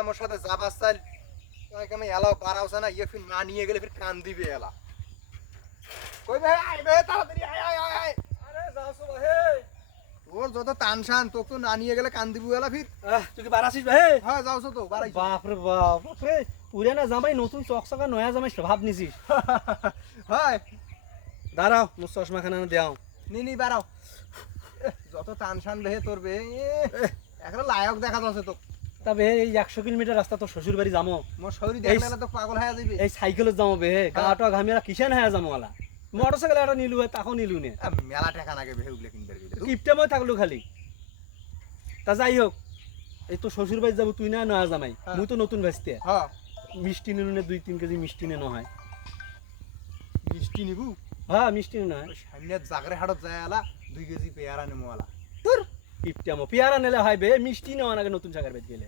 আমার সাথে যাবার চাল আমি এলাও বাড়াওছে না ইয়ে ফির না নিয়ে গেলে ফির কান দিবে এলা কই ভাই আয় ভাই তাড়াতাড়ি আয় আয় আয় আয় আরে যাওছো ভাই তোর যত টানশান তোকে তো না নিয়ে গেলে কান দিবু এলা ফির তুই কি বারাসিস ভাই হ্যাঁ যাওছো তো বাড়াই বাপ রে পুরানা জামাই নতুন চকচকা নয়া জামাই স্বভাব নিছিস হয় দাঁড়াও মোর চশমা খানা দেও নি বাড়াও যত টানশান রে তোর বে একটা লায়ক দেখা যাচ্ছে তো তবে এই 100 কিলোমিটার রাস্তা তো শ্বশুর বাড়ি যাবো মোর শরীর দেখলে তো পাগল হয়ে যাবে এই সাইকেলে যাবো বে গাটা ঘামিয়া কিসেন হয়ে যাবো ওলা মোটরসাইকেল একটা নিলু হয় তাকেও নিলু নে মেলা টাকা নাগে বে উগলে কিনতে গেলে কিপটে মই থাকলো খালি তা যাই হোক এই তো শ্বশুর বাড়ি যাবো তুই না নয়া জামাই মুই তো নতুন ভাসতে হ্যাঁ মিষ্টি নিলু নে 2-3 কেজি মিষ্টি নে নহয় মিষ্টি নিবু হ্যাঁ মিষ্টি নে নহয় সামনে জাগরে হাড়ত যায় আলা 2 কেজি পেয়ারা নেমো আলা তোর কিপটে মো পেয়ারা নেলে হয় বে মিষ্টি নেওয়া নাকি নতুন জায়গার বেদ গেলে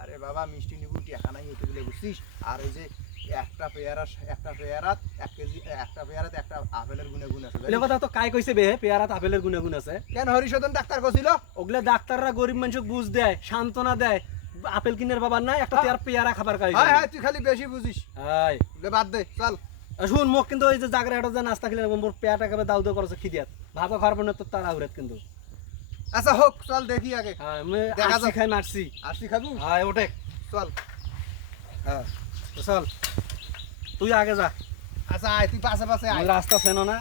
আরে বাবা মিষ্টি নিবু টাকা নাই হতে গেলে বুঝছিস আর ওই যে একটা পেয়ারাত 1 কেজি একটা পেয়ারাত একটা আপেলের গুণাগুণ আছে এলে কথা তো কাই কইছে বে পেয়ারাত আপেলের গুণাগুণ আছে কেন হরিশোধন ডাক্তার কছিল ওগুলা ডাক্তাররা গরিব মানুষকে বুঝ দেয় সান্ত্বনা দেয় আপেল কিনের বাবার নাই একটা পেয়ারা খাবার খাই হ্যাঁ হ্যাঁ তুই খালি বেশি বুঝিস হাই লে বাদ দে চল শুন মোক কিন্তু ওই যে জাগরে হাটে যে নাস্তা খেলে মোর পেয়াটা খাবে দাউ দাউ করছে খিদিয়াত ভাত খাওয়ার পর তো তারা উড়াত কিন্তু আচ্ছা হোক চল দেখি আগে হ্যাঁ আমি দেখা আসি যাক। খাই মারছি আসি খাবু হ্যাঁ ওঠে চল হ্যাঁ চল তুই আগে যা আচ্ছা আয় তুই পাশে পাশে আয় রাস্তা চেনো না